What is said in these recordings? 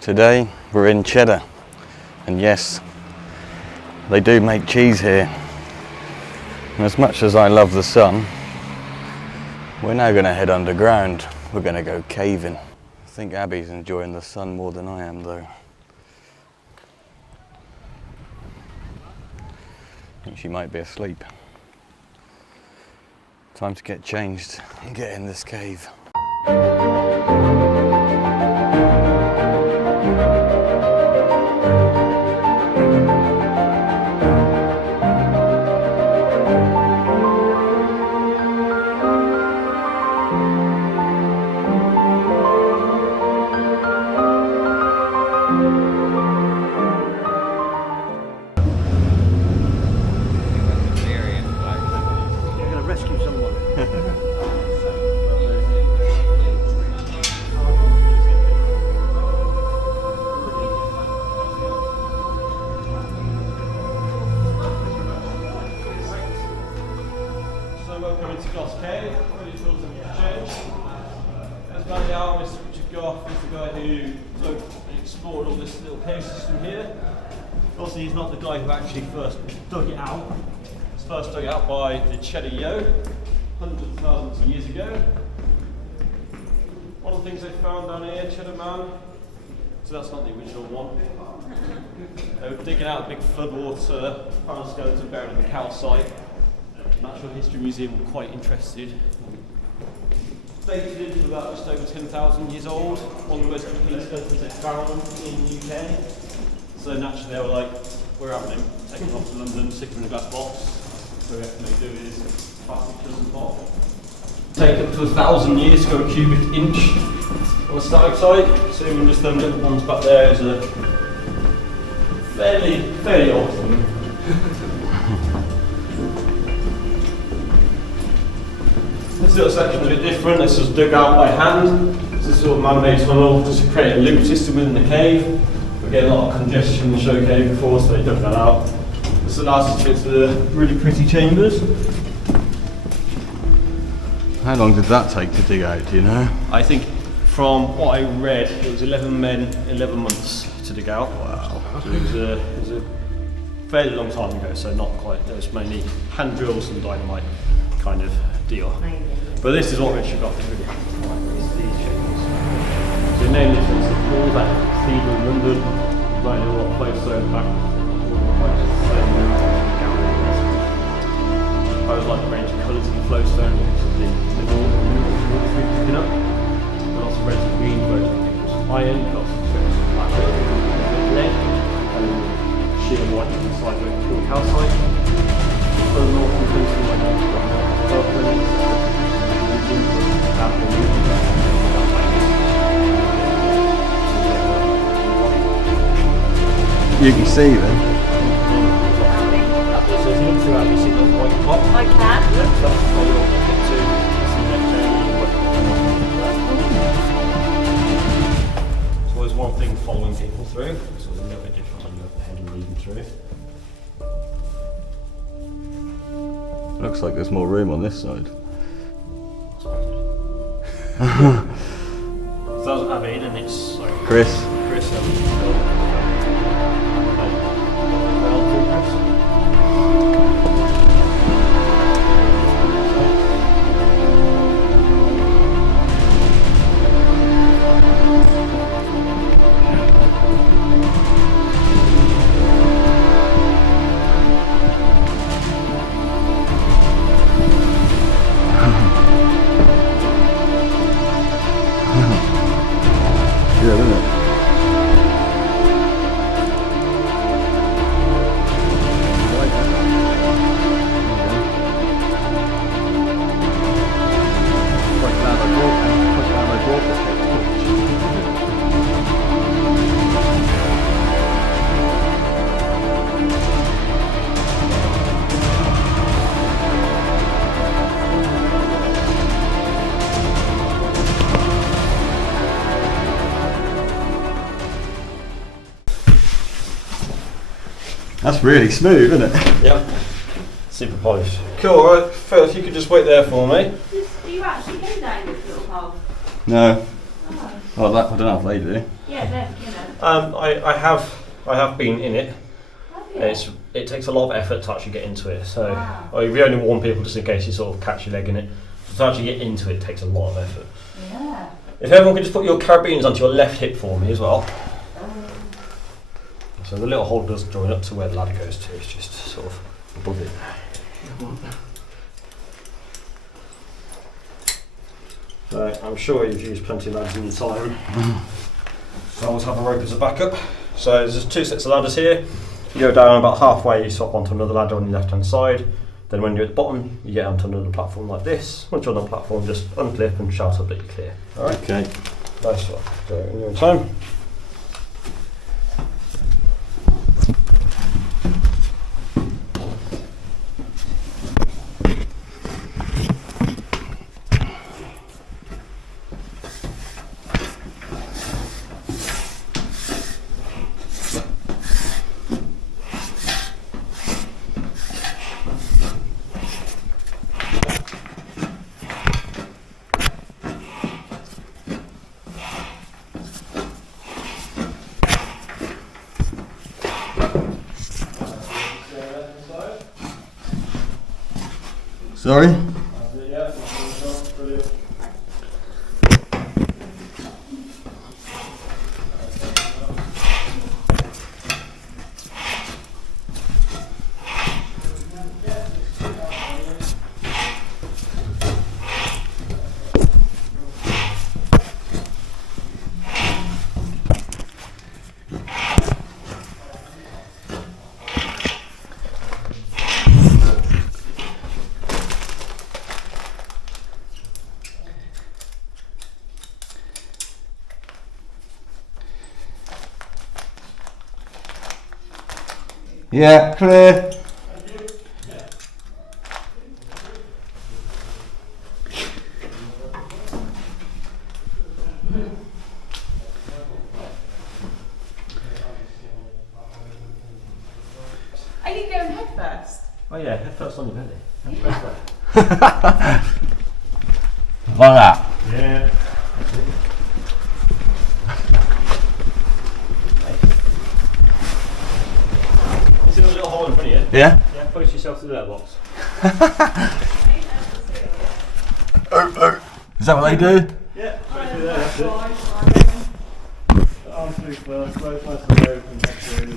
Today we're in Cheddar, and yes, they do make cheese here. And as much as I love the sun, we're now going to head underground. We're going to go caving. I think Abbie's enjoying the sun more than I am though. I think she might be asleep. Time to get changed and get in this cave. Welcome into Goughs Cave, really feels like a change. As well, the artist Richard Goughs is the guy who looked and explored all this little cave system here. Obviously, he's not the guy who actually first dug it out. It was first dug out by the Cheddar hundreds of thousands of years ago. One of the things they found down here, Cheddar Man. So that's not the original one. They were digging out a big floodwater, found a skeleton buried in the calcite. Natural History Museum were quite interested. Dated into about just over 10,000 years old. One of the most complete skeletons they found in the UK. So naturally they were like, we're having him, take him off to London, stick him in a glass box. So what they do is plastic doesn't pop. Take up to 1,000 years to go a cubic inch on the stalactite. So even just them little ones back there is a fairly old thing. This little section is a bit different. This was dug out by hand. It's a sort of man-made tunnel just to create a loop system within the cave. We get a lot of congestion in the show cave before, so they dug that out. This allows us to get to the really pretty chambers. How long did that take to dig out, do you know? I think from what I read, it was 11 men, 11 months to dig out. Wow. So it was a fairly long time ago, so not quite. There was mainly hand drills and dynamite kind of deal. But this is what Richard Goughs really had. It's these shapes. So the name is the wall that cathedral in London, right in a lot of flowstone back. I was like the range of colours in the flowstone, the wall picking up. Lots of reds and green, loads of iron, lots of strips of black lead, and sheer white inside the pure calcite. Further north and closer like You can see them. So if you look through Abbie, you see the white top. I can. Yeah, so that's where you'll get to. This is the next area. So there's one thing following people through, so it's a little bit different when you're ahead and leading through. Looks like there's more room on this side. So that's Abbie, and it's like Chris. Yeah, isn't it? That's really smooth, isn't it? Yep. Super polished. Cool, alright. Phil, if you could just wait there for me. Do you actually go down this little hole? No. Oh. Well, I don't know if they do. Yeah, you know. I have been in it. It takes a lot of effort to actually get into it. So we only warn people just in case you sort of catch your leg in it. To actually get into it takes a lot of effort. Yeah. If everyone could just put your carabiners onto your left hip for me as well. So the little hole does join up to where the ladder goes to. It's just sort of above it. So I'm sure you've used plenty of ladders in your time. So I always have a rope as a backup. So there's just 2 sets of ladders here. You go down about halfway, you swap onto another ladder on your left hand side. Then when you're at the bottom, you get onto another platform like this. Once you're on the platform, just unclip and shout up that you're clear. Alright? Okay. Nice one. So in your own time. Sorry? Yeah, brilliant. Yeah, clear. Are you going head first? Oh yeah, head first on your belly. Like that. Yeah. See the little hole in front of you? Yeah? Yeah, post yourself through that box. Is that what they do? Yeah, straight through there, that's it. Arm through first, close nice and low, and head through.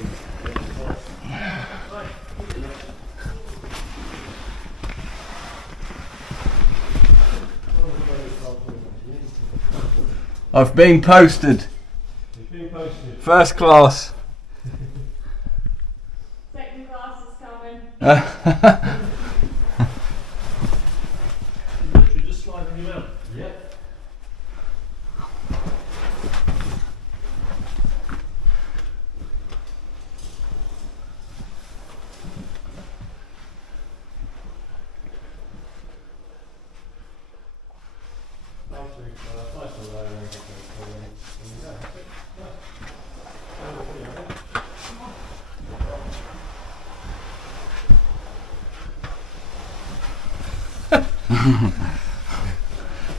I've been posted. It's been posted. First class. Second class is coming. Literally just slide on your mount. Yep.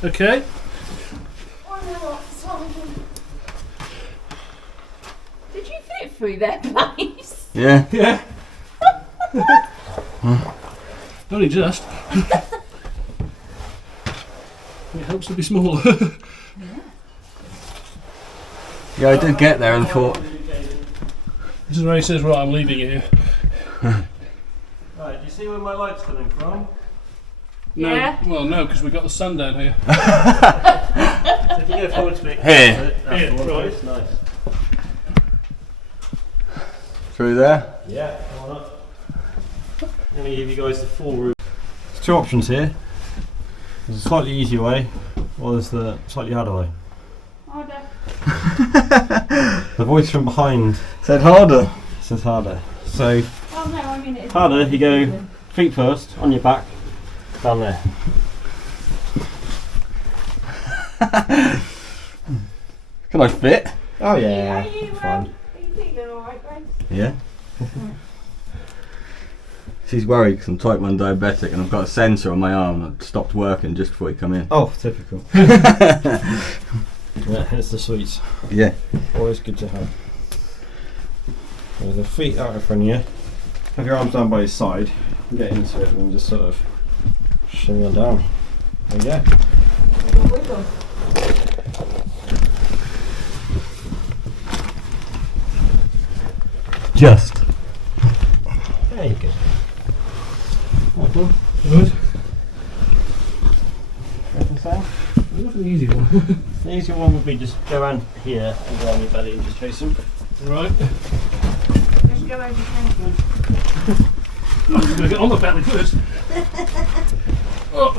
Okay. Oh no, sorry. Did you fit through their place? Yeah. Yeah. Only just. It helps to be smaller. Yeah, I did get there and thought, This is where he says, right, I'm leaving you. Right, do you see where my light's coming from? No, Yeah. well, no, because we've got the sun down here. So if you go forward to it, Here. that's Here, the one right. place, nice. through there. Yeah, come on up. I'm going to give you guys the full route. There's 2 options here. There's a slightly easier way, or there's the slightly harder way. Harder. The voice from behind Said harder. says harder. So Oh no, I mean it. harder, you go feet first, on your back, down there. Can I fit? Oh Are you fine. Are you feeling alright, Grace? Yeah. She's worried because I'm type 1 diabetic and I've got a sensor on my arm that stopped working just before you come in. Oh, typical. Yeah, it's the sweets. Yeah. Always good to have. With the feet out in front of you, have your arms down by your side, get into it and just sort of shimmy on down. There you go. Wiggle. Just. There you go. Good. Everything sound? What's the easy one? The easier one would be just go around here and go on your belly and just chase them. Right. Just go over the table. I'm just going to get on my belly first. Oh.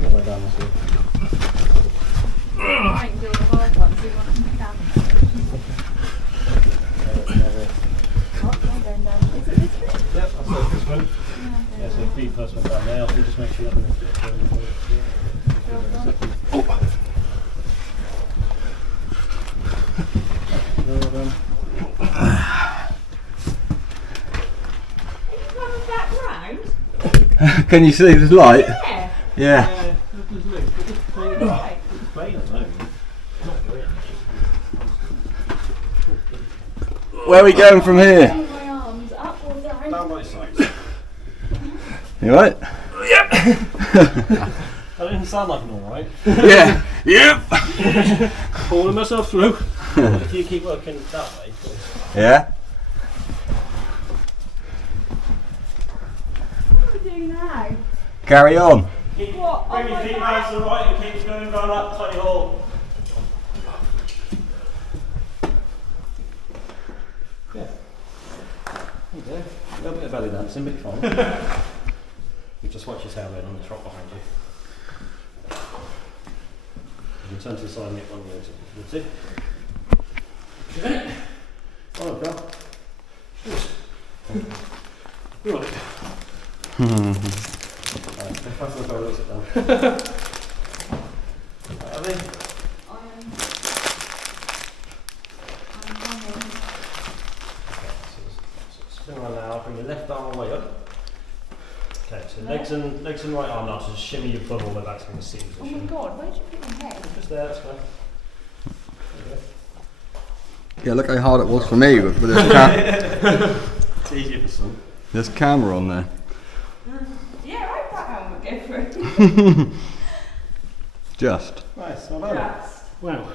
Get way down this way. I can do the hard ones. You want them down. Oh, I'm going down. Is it this bit? Yep, that's the first one. Yeah, so feet first one down there. So just make sure you have a bit further. Coming back round? Can you see the light? Yeah. Yeah. Right. Playing at the moment. Where are we going from here? Move my arms up or down. Down by your sides. You right? That didn't sound like an alright. Yeah. Yep. Pulling myself through. If you keep working that way. Yeah. What do we do now? Carry on. Keep What? bring Oh your my feet God. round to the right and keep going round that tiny hole. Yeah. There you go. A little bit of belly dancing, but fine. You just watch your tailbone on the trot behind you. You can turn to the side and get one of those. That's it. Okay. Oh, God. Right. If I can go, sit down. Abbie? I'm running. Spin around now, bring your left arm away up. Okay, so legs and right arm now, so just shimmy your bum all the way back to the seat Oh my position. god, where'd you put my head? Just there, that's fine. There Yeah, look how hard it was for me with this, you go. It's easier for some. this camera on there. Yeah, I thought helmet go through. Just. Nice, well done. Just. Wow.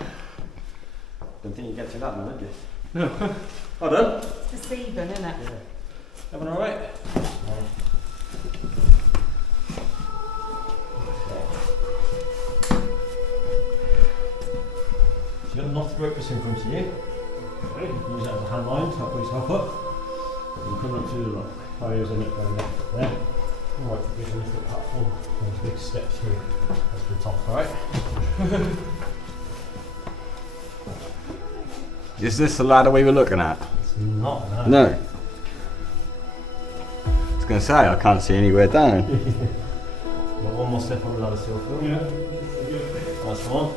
Didn't think you'd get through that one, did you? No. Well done. It's deceiving, isn't it? Everyone alright? So you've got a knotted rope that's in front of you. Okay. You can use that as a hand line to help pull yourself up. You come up through the rock. Barriers in it, going left there. Alright, there's a little platform. There's a big step through. That's the top, alright? Is this the ladder we were looking at? It's not, no. No. I was going to say, I can't see anywhere down. Got one more step on the ladder still, Phil. Yeah. That's the one.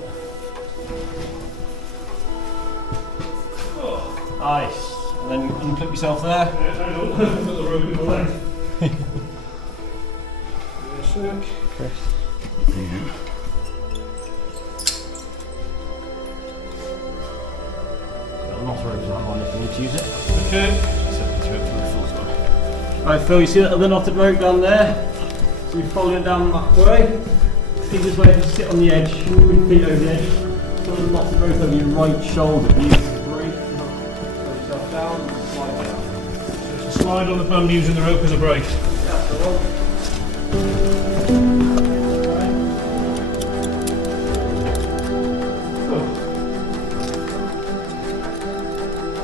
Nice. And then unclip yourself there. Yeah, I know. I've got the rope in my leg. Chris. Got a knot of rope as that one if you need to use it. Okay. Set the rope for the full stop. Right, Phil, you see that other knotted rope down there? So you're following it down that way. Easiest way is to sit on the edge, put your feet over the edge. Put the knotted rope over your right shoulder. Use the brake, throw yourself down, slide down. So slide on the bum using the rope as a brake. That's the one.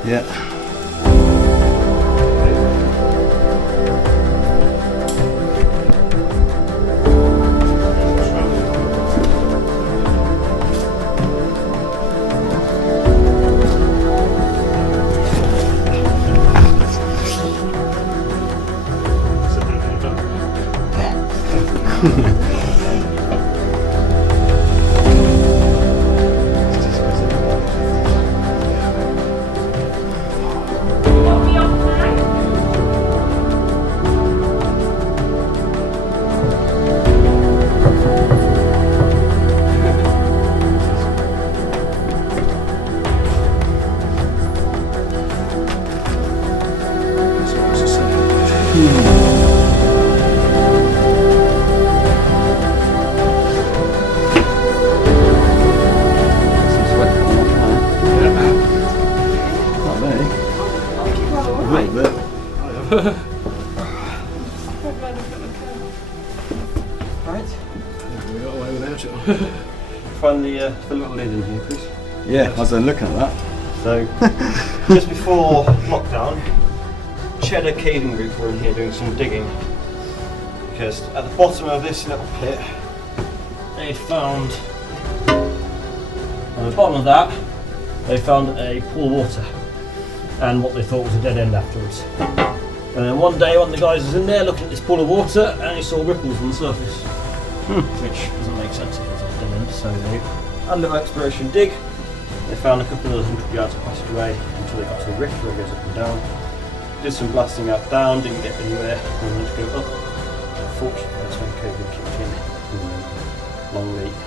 Yeah. What are we off now? Right. We got away without it. Find the little lid in here, please. Yeah, I was looking at that. So, just before lockdown, Cheddar caving group were in here doing some digging. Because at the bottom of this little pit, they found, on the bottom of that, they found a pool of water and what they thought was a dead end afterwards. And then one day, one of the guys was in there looking at this pool of water and he saw ripples on the surface, which doesn't make sense if it's a dead end. So they had a little exploration dig. They found a couple of 100 yards of passage away until they got to a rift where it goes up and down. Did some blasting out down, didn't get anywhere, and went to go up. Unfortunately, that's when COVID kicked in. Longleat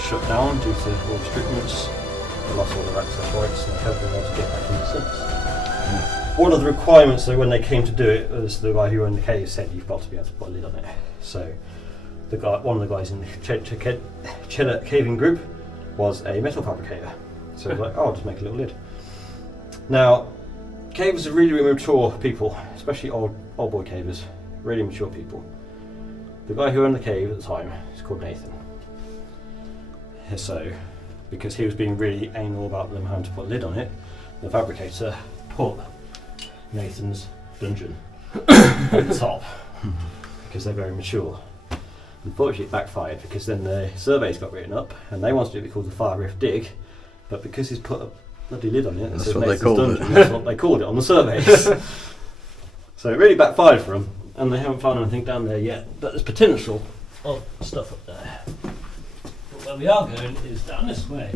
shut down due to all restrictions. They lost all their access rights and they haven't been able to get back in since. One of the requirements though when they came to do it was the guy who owned the cave said you've got to be able to put a lid on it. So the guy, one of the guys in the Cheddar caving group was a metal fabricator. So he was like, oh, I'll just make a little lid. Now, cavers are really, really mature people, especially old boy cavers, really mature people. The guy who owned the cave at the time is called Nathan. So, because he was being really anal about them having to put a lid on it, the fabricator put Nathan's dungeon at the top because they're very mature. Unfortunately, it backfired because then the surveys got written up and they wanted it to be called the Fire Rift Dig, but because he's put a bloody lid on it, That's so what they Nathan's called dungeon, it. that's what they called it on the surveys. So it really backfired for them, and they haven't found anything down there yet. But there's potential of stuff up there. But where we are going is down this way.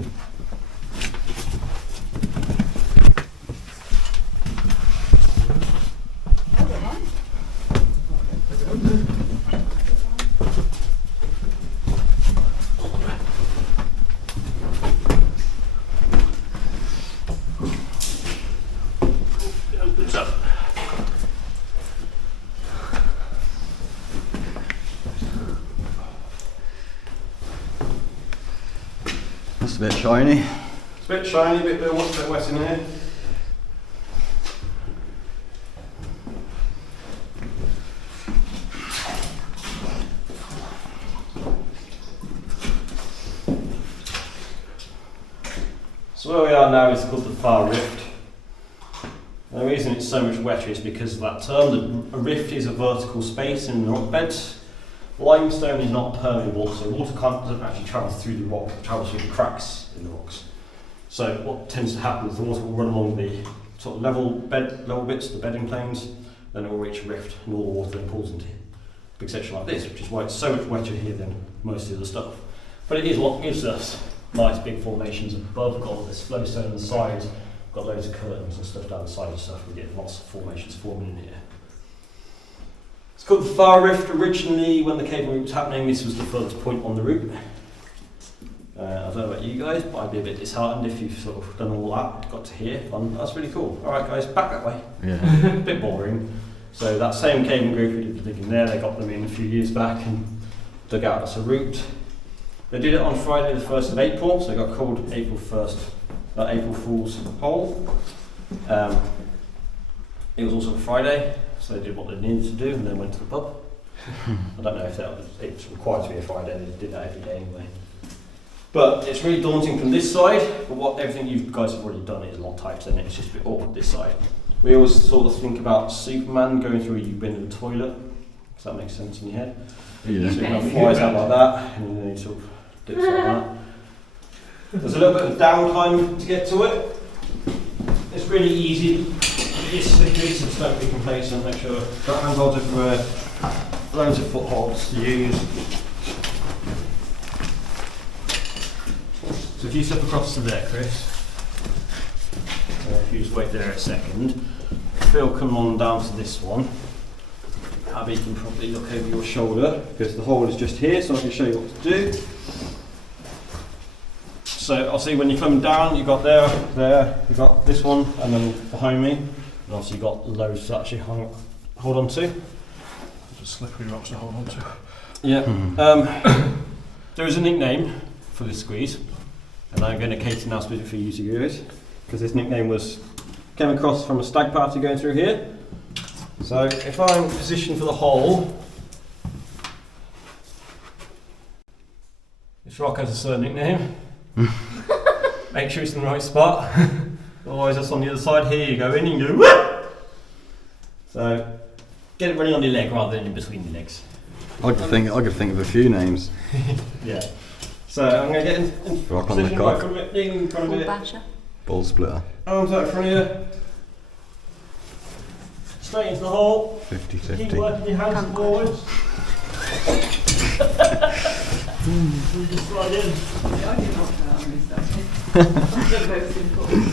That's a bit shiny. It's a bit shiny, a bit wet in here. So where we are now is called the Far Rift. And the reason it's so much wetter is because of that term. A rift is a vertical space in the rock beds. Limestone is not permeable, so water doesn't actually travel through the rock, it travels through the cracks in the rocks. So what tends to happen is the water will run along the sort of level bits, the bedding planes, then it will reach a rift and all the water then pools into a big section like this, which is why it's so much wetter here than most of the stuff. But it is what gives us nice big formations above, got all this flowstone on the sides, got loads of curtains and stuff down the side and stuff, we get lots of formations forming in here. It's called the Far Rift. Originally, when the caving route was happening, this was the furthest point on the route. I don't know about you guys, but I'd be a bit disheartened if you've sort of done all that, got to here. That's really cool. Alright guys, back that way. Yeah. A bit boring. So that same caving group who did the digging there, they got them in a few years back and dug out us a route. They did it on Friday the 1st of April, so it got called April Fool's Hole. It was also a Friday, so they did what they needed to do and then went to the pub. I don't know if it's required to be a Friday, they did that every day anyway. But it's really daunting from this side, but everything you guys have already done is a lot tighter than it. It's just a bit awkward this side. We always sort of think about Superman going through a U-bend in the toilet, if that makes sense in your head. Yeah. So it kind of flies out like that, and then it sort of dips like that. There's a little bit of downtime to get to it. It's really easy. It's slippery, so just don't be complacent. Make sure got handholds everywhere, loads of footholds to use. So if you step across to there, Chris, if you just wait there a second, Phil, come on down to this one. Abbie can probably look over your shoulder because the hole is just here, so I can show you what to do. So obviously when you're coming down, you've got there, you've got this one, and then behind me, and obviously you've got loads to actually hold on to. Just slippery rocks to hold on to. Yeah. There is a nickname for this squeeze, and I'm going to cater now specifically for you two guys, because this nickname came across from a stag party going through here. So if I'm positioned for the hole, this rock has a certain nickname. Make sure it's in the right spot. Otherwise that's on the other side. Here you go in and you go whoop! So get it running on your leg rather than in between your legs. I could think of a few names. Yeah. So I'm going to get in Rock on the position cock. right front of it, knee in front of Ball it, basher. Ball splitter. arms out in front of you, straight into the hole. 50-50. Keep working your hands forwards. You just slide in. I didn't want that on this actually. They're both important.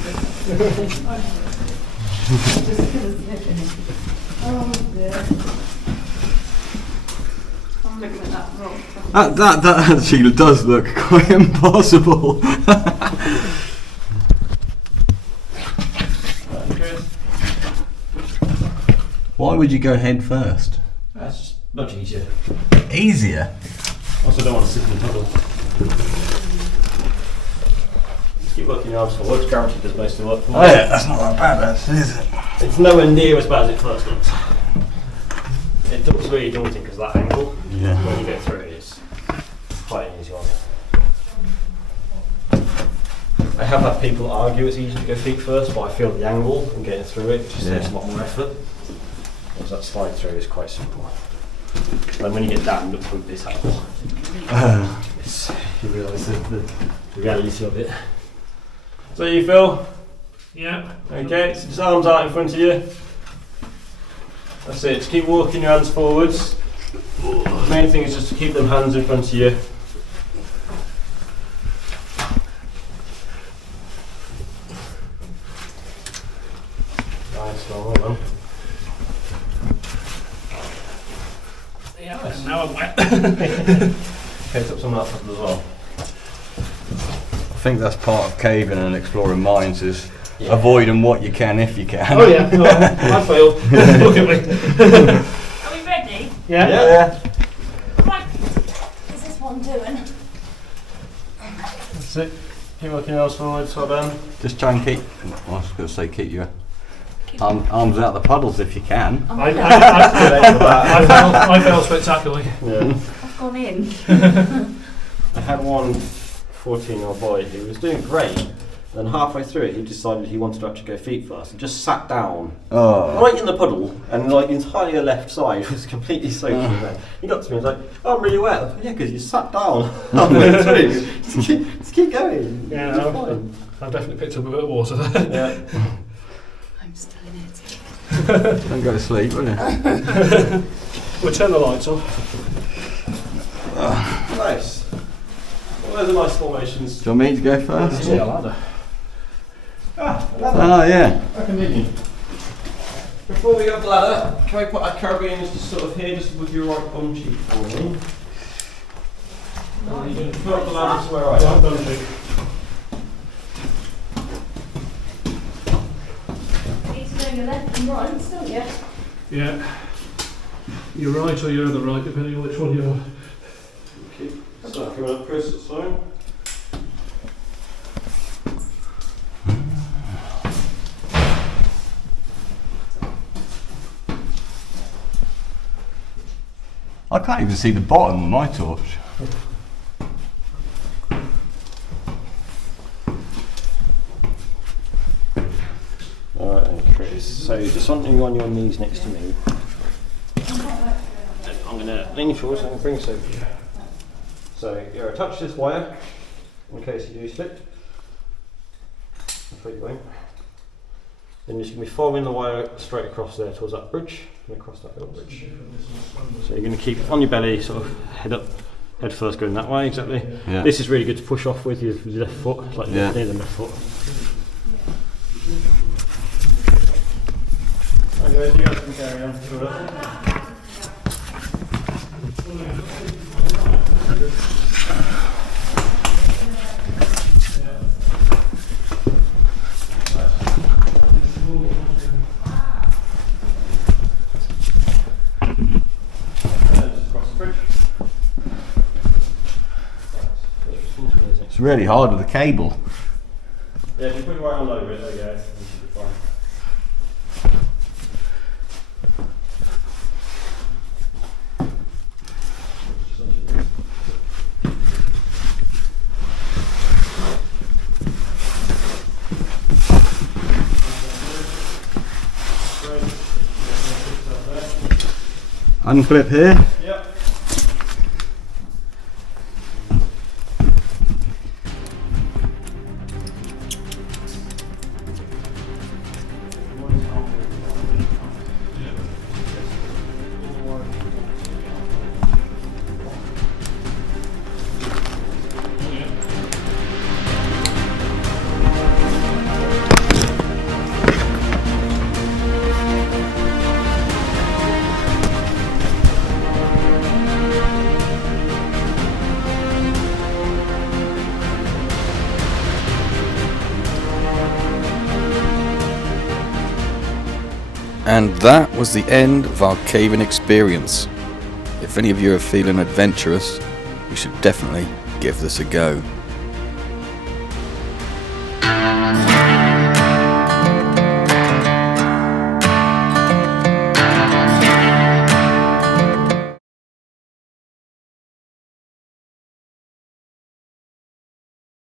Just gonna slip in it. Oh dear. I'm looking at that rock. That actually does look quite impossible. Why would you go head first? That's just much easier. Easier? Also don't want to sit in the puddle. Keep working your arms forwards, guaranteed does most of the work for you. Oh yeah, that's not that bad actually, is it? It's nowhere near as bad as it first looks. It looks really daunting because of that angle. Yeah. When you go through it, it's quite an easy one. I have had people argue it's easy to go feet first, but I feel the angle and getting through it just takes a lot more effort. Whereas that slide through is quite simple. And when you get down, look at this angle. You realise the reality of it. So you feel? Yeah. Okay, so just arms out in front of you. That's it, just keep walking your hands forwards. The main thing is just to keep them hands in front of you. Nice, well done. Yeah, and now I'm wet. Picked up some of that puddle as well. I think that's part of caving and exploring mines is avoiding what you can if you can. Oh yeah, no, I failed. Look at me. Are we ready? Yeah. Right. Is this one doing? That's it. Keep working your arms forwards, well done. Just try and keep, I was going to say keep your arms out the puddles if you can. I fell spectacularly. Yeah. I've gone in. I had one 14-year-old boy who was doing great. Then halfway through it, he decided he wanted to actually go feet first and just sat down right in the puddle, and like the entire left side was completely soaking wet. He got to me and was like, "Oh, I'm really wet." I was like, yeah, because you sat down halfway through. Just keep going. Yeah, It's fine. I've definitely picked up a bit of water there. Yeah. I'm still in it. Don't go to sleep, will you? We'll turn the lights off. Nice. Well, those are nice formations. Do you want me to go first? See a ladder. Ladder. Oh yeah. How convenient. Before we go up the ladder, can we put our carabiners just sort of here, just with your right bum cheek for me? You can put up the ladder to where I am. Need to know your left and right, don't you? Yeah. You're right or you're the right, depending on which one you're. Keep coming up, Chris, it's fine. I can't even see the bottom of my torch. Alright, Chris. So just want you on your knees next to me. I'm going to lean you forward so I can bring this over you. So you're going to touch this wire in case you do slip. Before you go in. Then you're just going to be following the wire straight across there towards that bridge and across that little bridge. So you're going to keep on your belly, sort of head up, head first going that way, exactly. Yeah. This is really good to push off with your left foot, like near the left foot. Okay, you guys can carry on. It's really hard with the cable. Yeah, if you put your right hand over it, there you go. You should be fine. Unclip here. Yep. And that was the end of our caving experience. If any of you are feeling adventurous, you should definitely give this a go.